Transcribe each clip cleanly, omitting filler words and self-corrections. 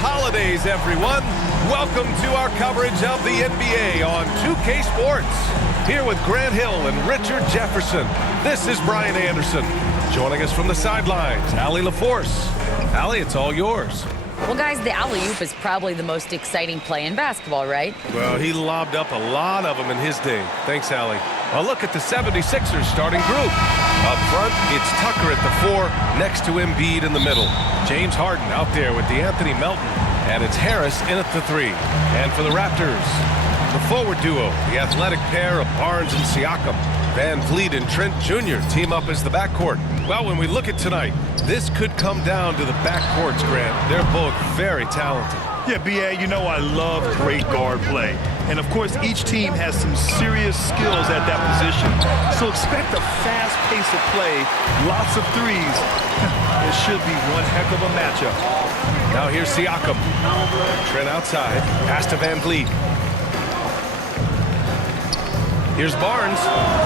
holidays, everyone. Welcome to our coverage of the NBA on 2K Sports. Here with Grant Hill and Richard Jefferson, this is Brian Anderson. Joining us from the sidelines, Allie LaForce. Allie, it's all yours. Well, guys, the alley-oop is probably the most exciting play in basketball, right? Well, he lobbed up a lot of them in his day. Thanks, Allie. A look at the 76ers starting group. Up front, it's Tucker at the 4, next to Embiid in the middle. James Harden out there with DeAnthony Melton. And it's Harris in at the 3. And for the Raptors, the forward duo, the athletic pair of Barnes and Siakam. Van Vliet and Trent Jr. team up as the backcourt. Well, when we look at tonight, this could come down to the backcourts, Grant. They're both very talented. Yeah, B.A., you know I love great guard play. And, of course, each team has some serious skills at that position. So expect a fast pace of play, lots of threes. It should be one heck of a matchup. Now here's Siakam. Trent outside. Pass to Van Vliet. Here's Barnes.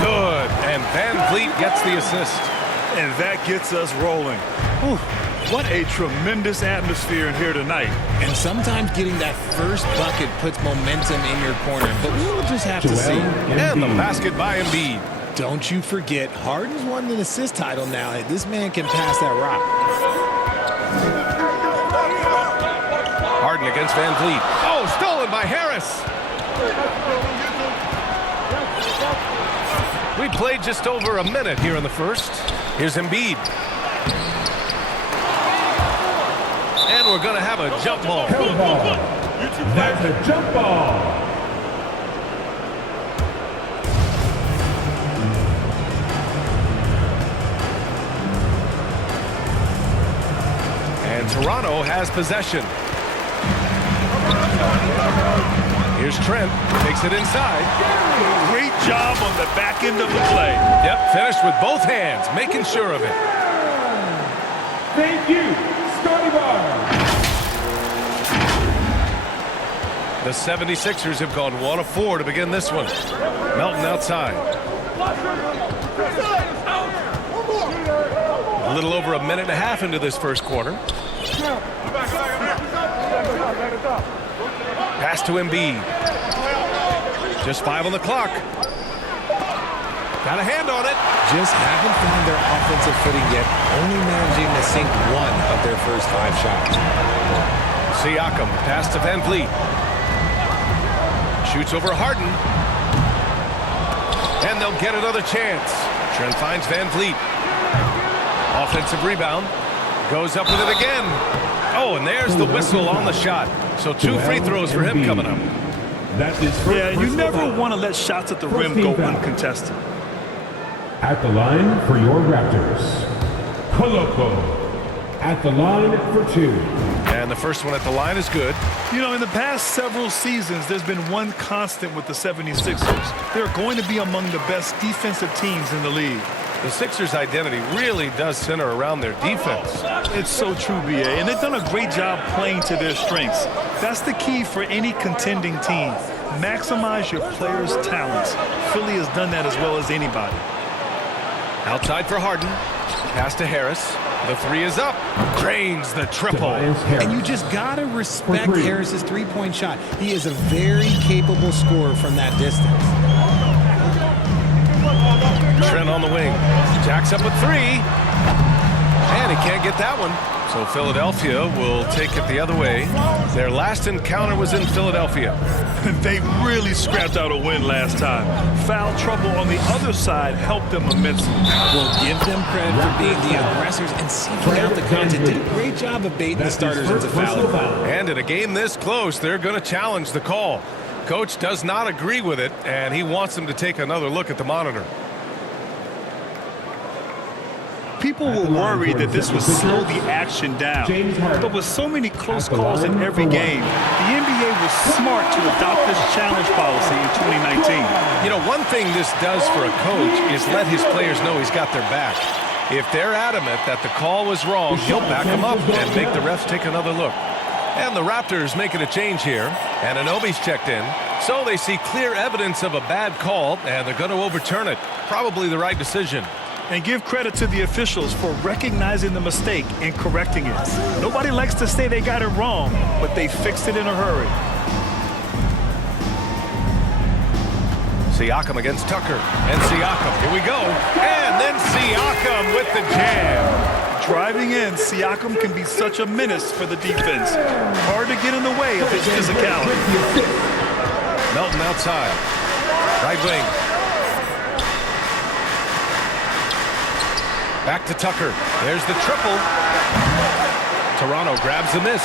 Good. And Van Vliet gets the assist. And that gets us rolling. Whew. What a tremendous atmosphere in here tonight. And sometimes getting that first bucket puts momentum in your corner. But we'll just have to see. And the basket by Embiid. Don't you forget, Harden's won an assist title now. This man can pass that rock. Harden against Van Vliet. Oh, stolen by Harris. We played just over a minute here in the first. Here's Embiid. And we're going to have a jump ball. That's a jump ball. And Toronto has possession. Here's Trent. Takes it inside. Great job on the back end of the play. Yep, finished with both hands, making sure of it. Thank you, Scotty Barnes. The 76ers have gone 1 of 4 to begin this one. Melton outside. A little over a minute and a half into this first quarter. Pass to Embiid. Just 5 on the clock. Got a hand on it. Just haven't found their offensive footing yet, only managing to sink 1 of their first 5 shots. Siakam, pass to Van Vliet. Shoots over Harden. And they'll get another chance. Trent finds Van Vliet. Offensive rebound. Goes up with it again. Oh, and there's the whistle on the shot. So 2 free throws for him coming up. Yeah, you never want to let shots at the rim go uncontested. At the line for your Raptors, Koloko. At the line for 2. And the first one at the line is good. You know, in the past several seasons, there's been one constant with the 76ers. They're going to be among the best defensive teams in the league. The Sixers' identity really does center around their defense. It's so true, B.A., and they've done a great job playing to their strengths. That's the key for any contending team. Maximize your players' talents. Philly has done that as well as anybody. Outside for Harden. Pass to Harris. The 3 is up. Drains the triple. And you just got to respect Harris's three-point shot. He is a very capable scorer from that distance. Trent on the wing. Jacks up with 3. And he can't get that one. So Philadelphia will take it the other way. Their last encounter was in Philadelphia. They really scrapped out a win last time. Foul trouble on the other side helped them immensely. We'll give them credit for being the aggressors and seeking out the content. Did a great job of baiting the starters into foul. And in a game this close, they're going to challenge the call. Coach does not agree with it, and he wants them to take another look at the monitor. People were worried that this would slow the action down. But with so many close calls in every game, the NBA was smart to adopt this challenge policy in 2019. You know, one thing this does for a coach is let his players know he's got their back. If they're adamant that the call was wrong, he'll back them up and make the refs take another look. And the Raptors making a change here. And Anunoby's checked in. So they see clear evidence of a bad call, and they're going to overturn it. Probably the right decision. And give credit to the officials for recognizing the mistake and correcting it. Nobody likes to say they got it wrong, but they fixed it in a hurry. Siakam against Tucker. And Siakam, here we go. And then Siakam with the jam. Driving in, Siakam can be such a menace for the defense. Hard to get in the way of his physicality. Melton outside. Right wing. Back to Tucker. There's the triple. Toronto grabs the miss.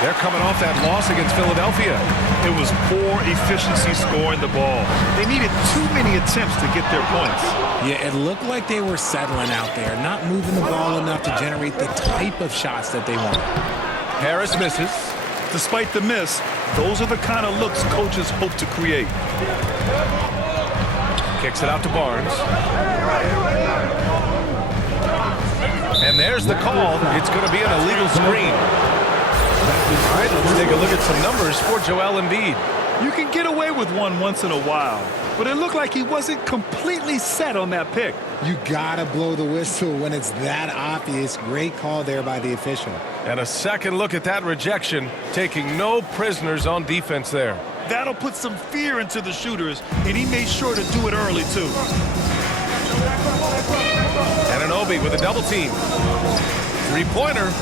They're coming off that loss against Philadelphia. It was poor efficiency scoring the ball. They needed too many attempts to get their points. Yeah, it looked like they were settling out there, not moving the ball enough to generate the type of shots that they want. Harris misses. Despite the miss, those are the kind of looks coaches hope to create. Kicks it out to Barnes. And there's the call. It's going to be an illegal screen. All right, let's take a look at some numbers for Joel Embiid. You can get away with one once in a while, but it looked like he wasn't completely set on that pick. You gotta blow the whistle when it's that obvious. Great call there by the official. And a second look at that rejection, taking no prisoners on defense there. That'll put some fear into the shooters, and he made sure to do it early, too. Anunoby with a double team. Three-pointer.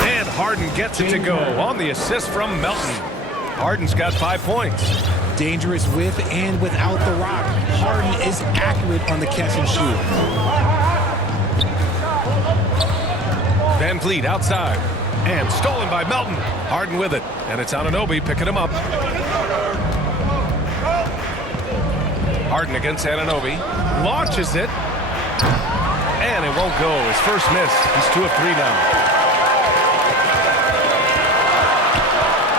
And Harden gets it to go on the assist from Melton. Harden's got 5 points. Dangerous with and without the rock. Harden is accurate on the catch and shoot. Van Vliet outside. And stolen by Melton. Harden with it. And it's Anunoby picking him up. Harden against Anunoby. Launches it. And it won't go. His first miss. He's 2 of 3 now.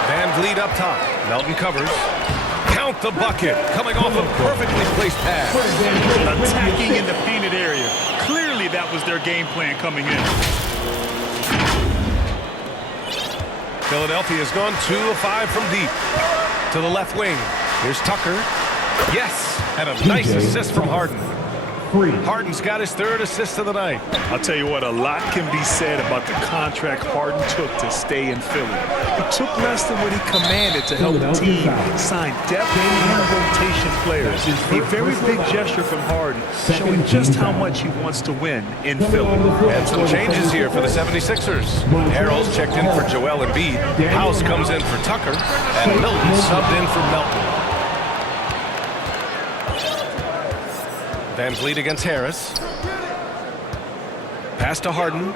Van Vliet up top. Melton covers. Count the bucket. Coming off a perfectly placed pass. Attacking in the painted area. Clearly that was their game plan coming in. Philadelphia's gone 2 of 5 from deep. To the left wing. Here's Tucker. Yes. And a nice assist from Harden. Harden's got his 3rd assist of the night. I'll tell you what, a lot can be said about the contract Harden took to stay in Philly. It took less than what he commanded to help the team sign depth and rotation players. A very big gesture from Harden, showing just how much he wants to win in Philly. And some changes here for the 76ers. Harrell's checked in for Joel Embiid. House comes in for Tucker. And Milton subbed in for Melton. Van Vliet against Harris. Pass to Harden.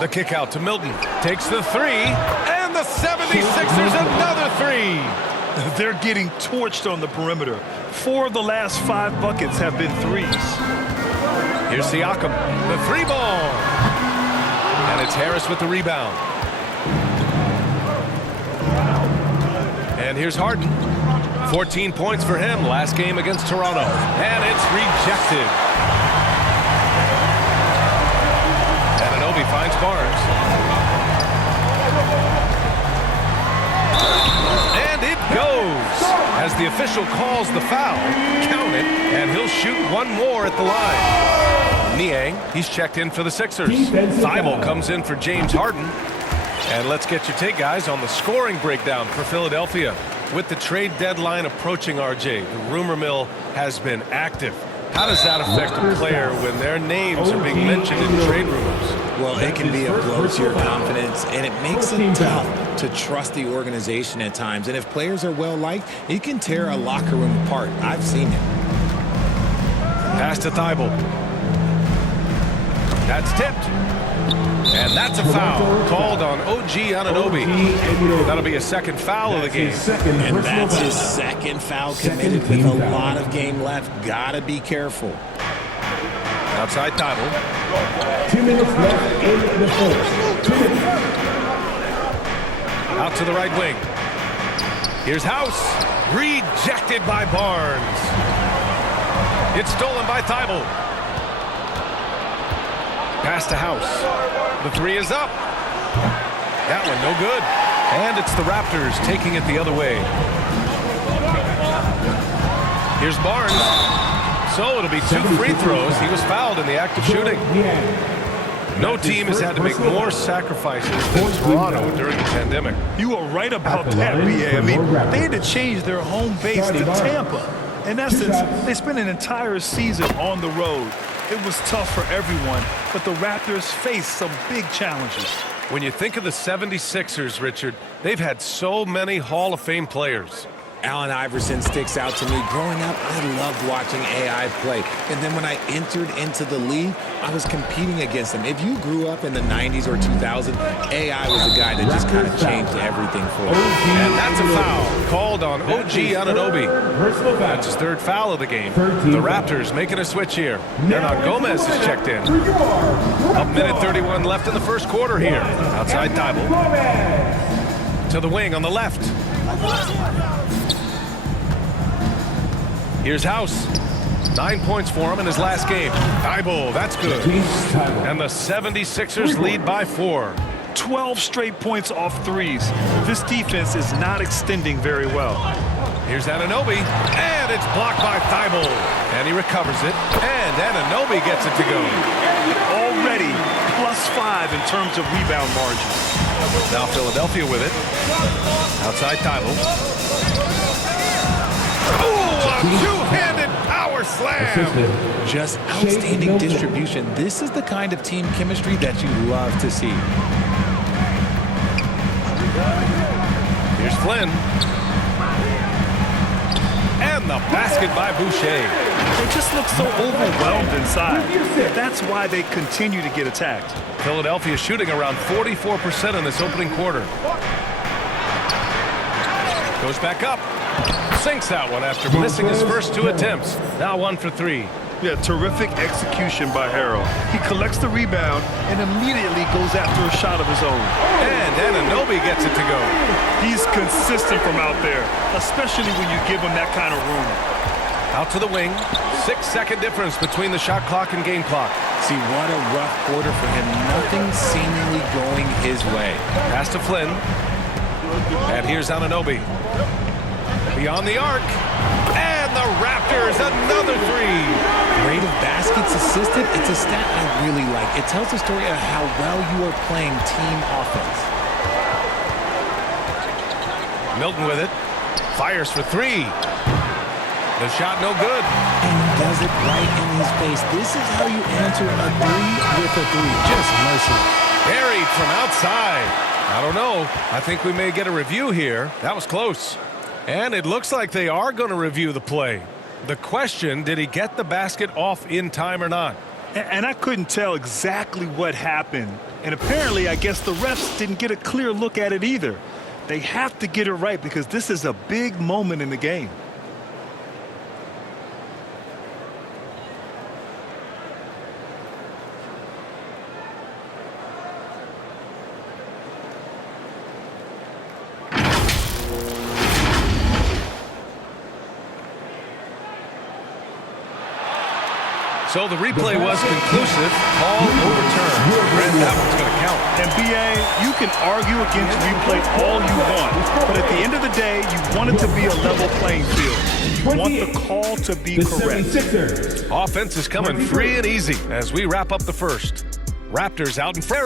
The kick out to Milton. Takes the 3. And the 76ers another 3. They're getting torched on the perimeter. 4 of the last 5 buckets have been threes. Here's Siakam. The 3 ball. And it's Harris with the rebound. And here's Harden. 14 points for him last game against Toronto. And it's rejected. Anunoby finds Barnes. And it goes. As the official calls the foul, count it, and he'll shoot one more at the line. Niang, he's checked in for the Sixers. Thibault comes in for James Harden. And let's get your take, guys, on the scoring breakdown for Philadelphia. With the trade deadline approaching, RJ, the rumor mill has been active. How does that affect a player when their names are being mentioned in trade rumors? Well, it can be a blow to your confidence, and it makes it tough to trust the organization at times. And if players are well-liked, it can tear a locker room apart. I've seen it. Pass to Thibault. That's tipped. And that's a foul called on OG Anunoby. That'll be a second foul of the game. And that's his second foul committed with a lot of game left. Gotta be careful. Outside Thibault. 2 minutes left in the first. 2 minutes. Out to the right wing. Here's House. Rejected by Barnes. It's stolen by Thibault. Pass to House. The 3 is up. That one no good. And it's the Raptors taking it the other way. Here's Barnes. So it'll be 2 free throws. He was fouled in the act of shooting. No team has had to make more sacrifices than Toronto during the pandemic. You are right about that, BA. I mean, they had to change their home base to Tampa. In essence, they spent an entire season on the road. It was tough for everyone, but the Raptors faced some big challenges. When you think of the 76ers, Richard, they've had so many Hall of Fame players. Allen Iverson sticks out to me. Growing up, I loved watching AI play. And then when I entered into the league, I was competing against him. If you grew up in the 90s or 2000, AI was the guy that just kind of changed everything for you. And that's a foul called on OG Anunoby. That's his 3rd foul of the game. The Raptors making a switch here. Hernan Gomez has checked in. A minute 31 left in the first quarter here. Outside Thibault. To the wing on the left. Here's House. 9 points for him in his last game. Thibault, that's good. And the 76ers lead by 4. 12 straight points off threes. This defense is not extending very well. Here's Anunoby, and it's blocked by Thibault. And he recovers it, and Anunoby gets it to go. Already +5 in terms of rebound margin. Now Philadelphia with it. Outside Thibault. Oh, a two-handed power slam. Just outstanding distribution. This is the kind of team chemistry that you love to see. Here's Flynn. And the basket by Boucher. They just look so overwhelmed inside. That's why they continue to get attacked. Philadelphia shooting around 44% in this opening quarter. Goes back up. Sinks that one after missing his first 2 attempts. Now 1 for 3. Yeah, terrific execution by Harrell. He collects the rebound and immediately goes after a shot of his own. And Anunoby gets it to go. He's consistent from out there, especially when you give him that kind of room. Out to the wing. 6-second difference between the shot clock and game clock. See, what a rough quarter for him. Nothing seemingly going his way. Pass to Flynn. And here's Anunoby. Beyond the arc. And the Raptors, another 3. Rate of baskets assisted, it's a stat I really like. It tells the story of how well you are playing team offense. Milton with it. Fires for 3. The shot no good. And he does it right in his face. This is how you answer a 3 with a 3. Just mercy. Buried from outside. I don't know. I think we may get a review here. That was close. And it looks like they are going to review the play. The question, did he get the basket off in time or not? And I couldn't tell exactly what happened. And apparently, I guess the refs didn't get a clear look at it either. They have to get it right because this is a big moment in the game. So the replay was conclusive. Call overturned. And that one's going to count. And BA, you can argue against replay all you want, but at the end of the day, you want it to be a level playing field. You want the call to be correct. Offense is coming free and easy as we wrap up the first. Raptors out in front.